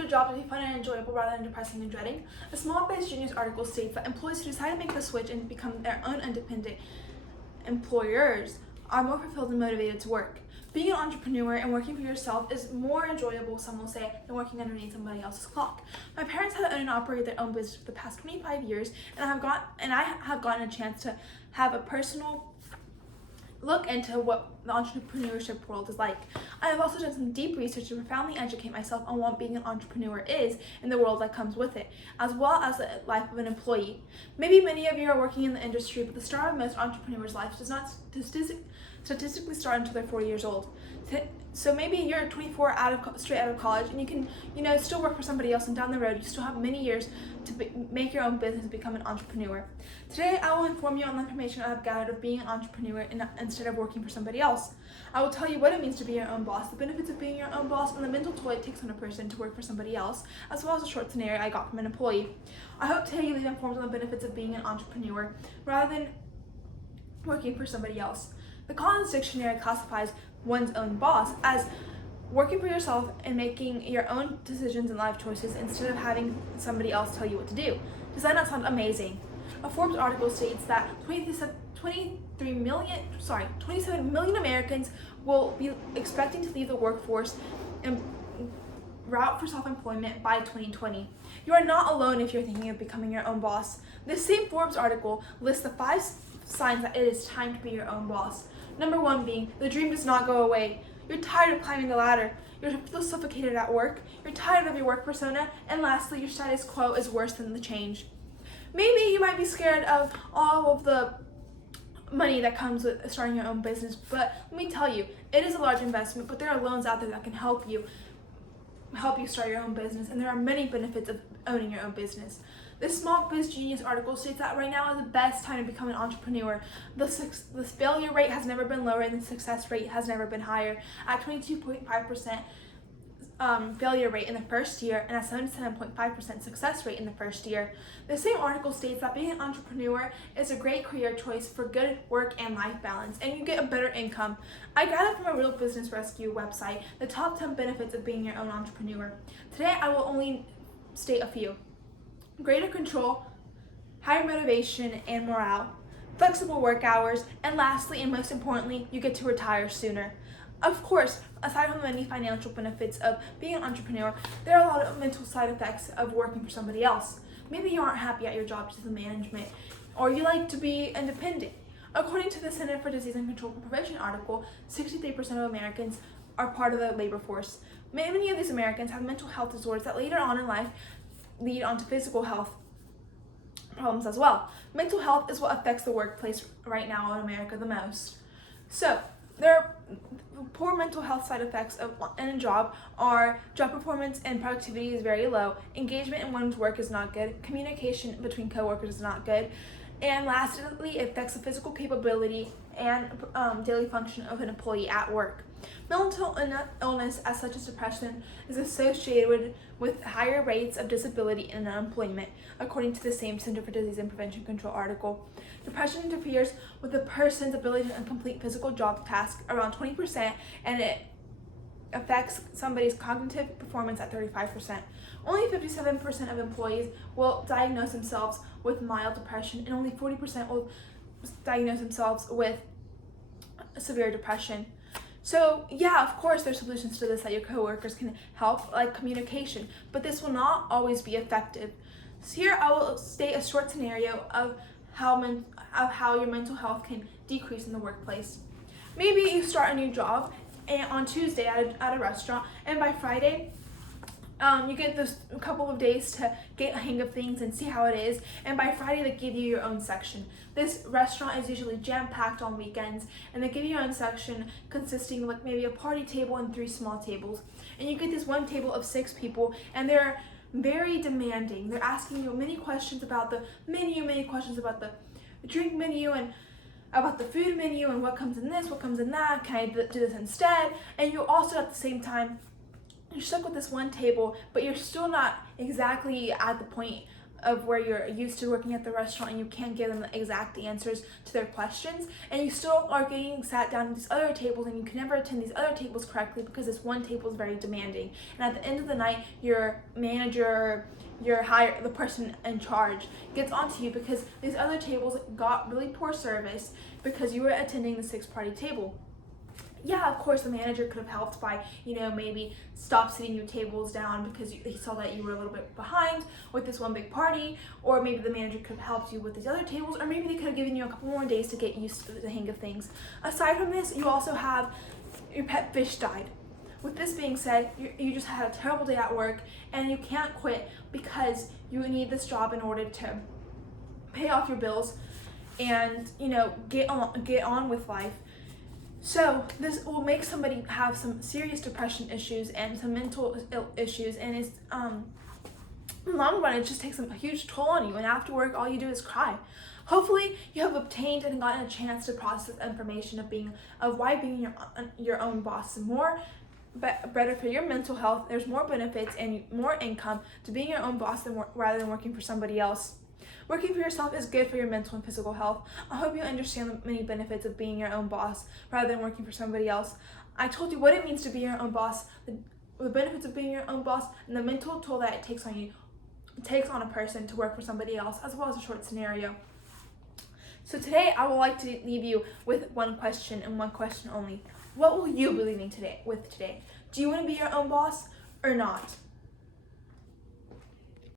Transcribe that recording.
your job to be fun and enjoyable rather than depressing and dreading? A small biz genius article states that employees who decide to make the switch and become their own independent employers are more fulfilled and motivated to work. Being an entrepreneur and working for yourself is more enjoyable, some will say, than working underneath somebody else's clock. My parents have owned and operated their own business for the past 25 years, and I have gotten a chance to have a personal look into what the entrepreneurship world is like. I have also done some deep research to profoundly educate myself on what being an entrepreneur is and the world that comes with it, as well as the life of an employee. Maybe many of you are working in the industry, but the start of most entrepreneurs' lives does not statistically start until they're 40 years old. So maybe you're 24 straight out of college, and you can, still work for somebody else, and down the road you still have many years to make your own business and become an entrepreneur. Today I will inform you on the information I have gathered of being an entrepreneur instead of working for somebody else. I will tell you what it means to be your own boss, the benefits of being your own boss, and the mental toll it takes on a person to work for somebody else, as well as a short scenario I got from an employee. I hope today you leave informed on the benefits of being an entrepreneur rather than working for somebody else. The Collins Dictionary classifies one's own boss as working for yourself and making your own decisions and life choices instead of having somebody else tell you what to do. Does that not sound amazing? A Forbes article states that 27 million Americans will be expecting to leave the workforce and route for self-employment by 2020. You are not alone if you're thinking of becoming your own boss. This same Forbes article lists the 5 signs that it is time to be your own boss. Number 1 being, the dream does not go away. You're tired of climbing the ladder. You're feel suffocated at work. You're tired of your work persona. And lastly, your status quo is worse than the change. Maybe you might be scared of all of the money that comes with starting your own business, but let me tell you, it is a large investment, but there are loans out there that can help you start your own business, and there are many benefits of owning your own business. This Small Biz Genius article states that right now is the best time to become an entrepreneur. The failure rate has never been lower and the success rate has never been higher, at 22.5% failure rate in the first year and a 77.5% success rate in the first year. The same article states that being an entrepreneur is a great career choice for good work and life balance, and you get a better income. I gathered from a Real Business Rescue website the top 10 benefits of being your own entrepreneur. Today I will only state a few. Greater control, higher motivation and morale, flexible work hours, and lastly and most importantly, you get to retire sooner. Of course, aside from the many financial benefits of being an entrepreneur, there are a lot of mental side effects of working for somebody else. Maybe you aren't happy at your job due to the management, or you like to be independent. According to the Center for Disease and Control Prevention article, 63% of Americans are part of the labor force. Many of these Americans have mental health disorders that later on in life lead on to physical health problems as well. Mental health is what affects the workplace right now in America the most. So, there are poor mental health side effects in a job are job performance and productivity is very low, engagement in one's work is not good, communication between coworkers is not good, and lastly, it affects the physical capability and daily function of an employee at work. Mental illness, as such as depression, is associated with higher rates of disability and unemployment, according to the same Center for Disease and Prevention Control article. Depression interferes with a person's ability to complete physical job tasks around 20%, and it affects somebody's cognitive performance at 35%. Only 57% of employees will diagnose themselves with mild depression, and only 40% will diagnose themselves with severe depression. So yeah, of course there's solutions to this that your coworkers can help, like communication, but this will not always be effective. So here I will state a short scenario of how your mental health can decrease in the workplace. Maybe you start a new job on Tuesday at a restaurant, and by Friday you get this couple of days to get a hang of things and see how it is, and by Friday they give you your own section. This restaurant is usually jam-packed on weekends, and they give you your own section consisting of like maybe a party table and 3 small tables. And you get this one table of 6 people, and they're very demanding. They're asking you many questions about the menu, many questions about the drink menu, and about the food menu, and what comes in this, what comes in that, can I do this instead? And you also at the same time, you're stuck with this one table, but you're still not exactly at the point of where you're used to working at the restaurant and you can't give them the exact answers to their questions, and you still are getting sat down at these other tables and you can never attend these other tables correctly because this one table is very demanding. And at the end of the night, your manager, the person in charge gets onto you because these other tables got really poor service because you were attending the 6-party table. Yeah, of course, the manager could have helped by, maybe stop sitting your tables down because he saw that you were a little bit behind with this one big party, or maybe the manager could have helped you with these other tables, or maybe they could have given you a couple more days to get used to the hang of things. Aside from this, you also have your pet fish died. With this being said, you just had a terrible day at work and you can't quit because you need this job in order to pay off your bills and, get on with life. So this will make somebody have some serious depression issues and some mental issues, and it's in the long run it just takes a huge toll on you, and after work all you do is cry. Hopefully you have obtained and gotten a chance to process information of why being your own boss is better for your mental health. There's more benefits and more income to being your own boss rather than working for somebody else. Working for yourself is good for your mental and physical health. I hope you understand the many benefits of being your own boss rather than working for somebody else. I told you what it means to be your own boss, the benefits of being your own boss, and the mental toll that it takes on you. It takes on a person to work for somebody else, as well as a short scenario. So today I would like to leave you with one question and one question only. What will you be leaving today? Do you want to be your own boss or not?